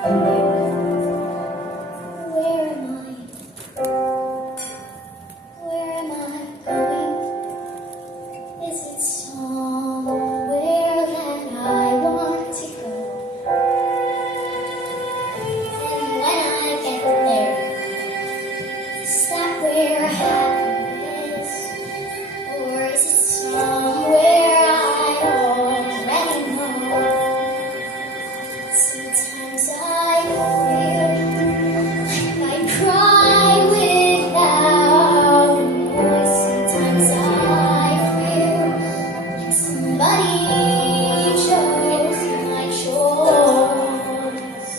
Where am I? Where am I going? Is it somewhere that I want to go? And when I get there, is that where heaven is? Or is it somewhere I already know? Sometimes I feel like I cry without a voice. Sometimes I feel like somebody chose my choice.